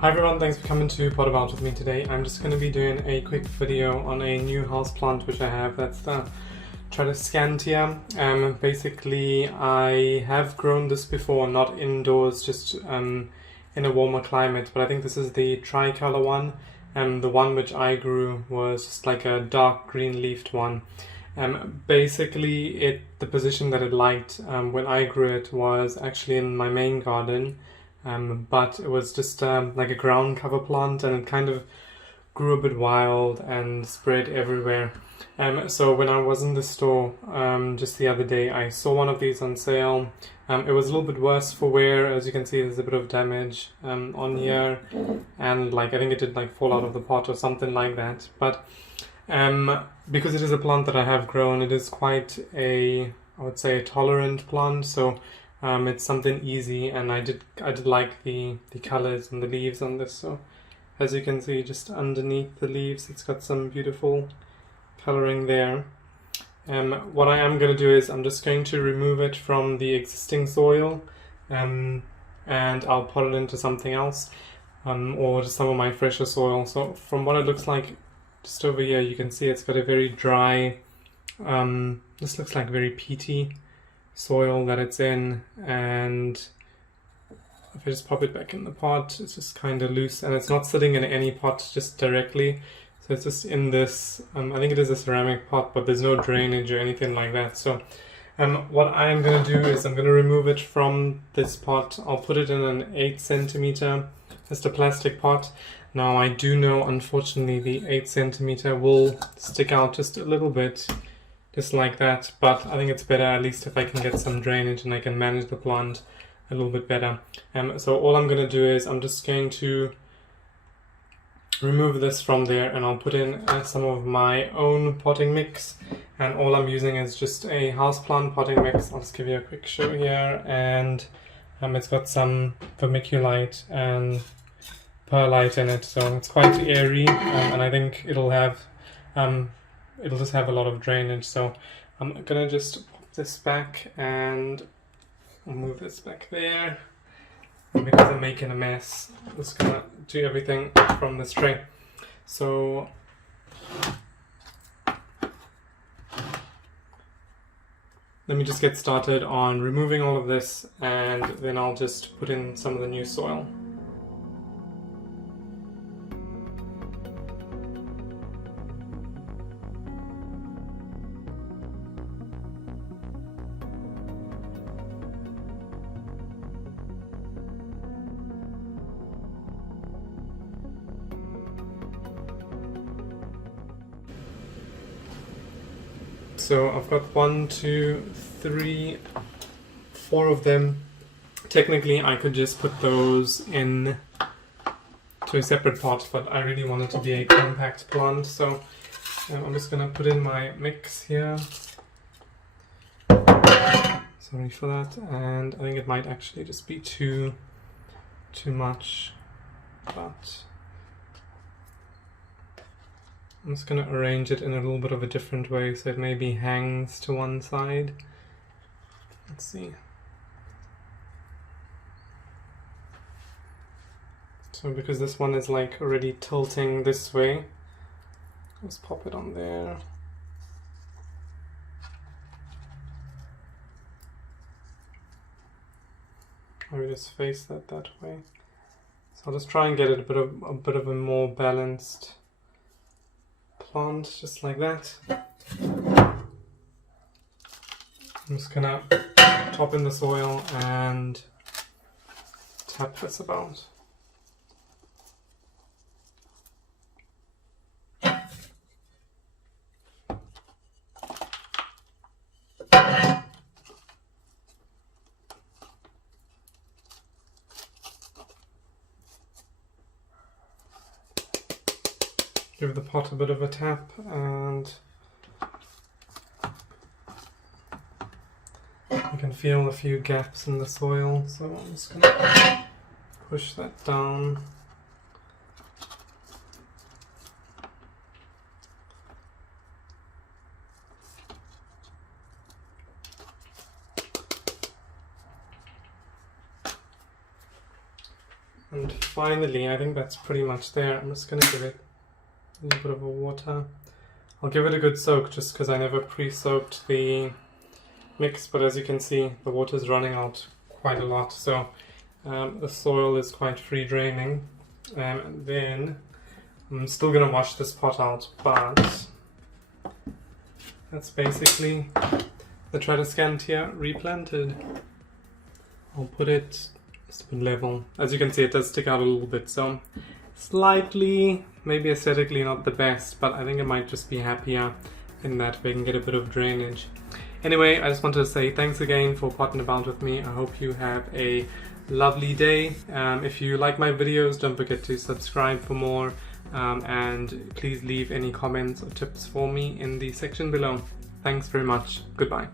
Hi everyone, thanks for coming to Pot About with me today. I'm just going to be doing a quick video on a new houseplant which I have. That's the Tradescantia. Basically, I have grown this before, not indoors, just in a warmer climate, but I think this is the Tricolour one. The one which I grew was just like a dark green leafed one. Basically, the position that it liked when I grew it was actually in my main garden. But it was just like a ground cover plant, and it kind of grew a bit wild and spread everywhere. So when I was in the store just the other day, I saw one of these on sale. It was a little bit worse for wear. As you can see, there's a bit of damage on here, and like I think it did like fall out of the pot or something like that. But because it is a plant that I have grown, it is quite I would say a tolerant plant. So it's something easy, and I did like the colors and the leaves on this. So as you can see, just underneath the leaves, it's got some beautiful coloring there. What I am going to do is I'm just going to remove it from the existing soil, and I'll put it into something else, or just some of my fresher soil. So from what it looks like, just over here, you can see it's got a very dry, this looks like very peaty soil that it's in, and if I just pop it back in the pot, it's just kind of loose, and it's not sitting in any pot just directly, so it's just in this, I think it is a ceramic pot, but there's no drainage or anything like that. So what I'm going to do is I'm going to remove it from this pot. I'll put it in an 8 centimeter, just a plastic pot. Now I do know, unfortunately, the 8 centimeter will stick out just a little bit, just like that, but I think it's better at least if I can get some drainage and I can manage the plant a little bit better. So all I'm going to do is I'm just going to remove this from there, and I'll put in some of my own potting mix, and all I'm using is just a houseplant potting mix. I'll just give you a quick show here, and it's got some vermiculite and perlite in it, so it's quite airy, and I think it'll just have a lot of drainage. So I'm gonna just pop this back and move this back there. And because I'm making a mess, I'm just gonna do everything from this tray. So let me just get started on removing all of this, and then I'll just put in some of the new soil. So I've got 1, 2, 3, 4 of them. Technically I could just put those in to a separate pot, but I really want it to be a compact plant, so I'm just gonna put in my mix here. Sorry for that, and I think it might actually just be too much, but I'm just going to arrange it in a little bit of a different way, so it maybe hangs to one side. Let's see. So because this one is like already tilting this way, let's pop it on there. Maybe just face that way. So I'll just try and get it a bit of a more balanced plant, just like that. I'm just gonna top in the soil and tap this about. Give the pot a bit of a tap, and you can feel a few gaps in the soil, so I'm just going to push that down. and finally, I think that's pretty much there. I'm just going to give it a little bit of water. I'll give it a good soak just because I never pre-soaked the mix, but as you can see, the water is running out quite a lot, so the soil is quite free draining. And then I'm still going to wash this pot out, but that's basically the Tradescantia replanted. I'll put it just a bit level. As you can see, it does stick out a little bit, so slightly, maybe aesthetically not the best, but I think it might just be happier in that we can get a bit of drainage. Anyway, I just wanted to say thanks again for potting about with me. I hope you have a lovely day. If you like my videos, don't forget to subscribe for more, and please leave any comments or tips for me in the section below. Thanks very much. Goodbye.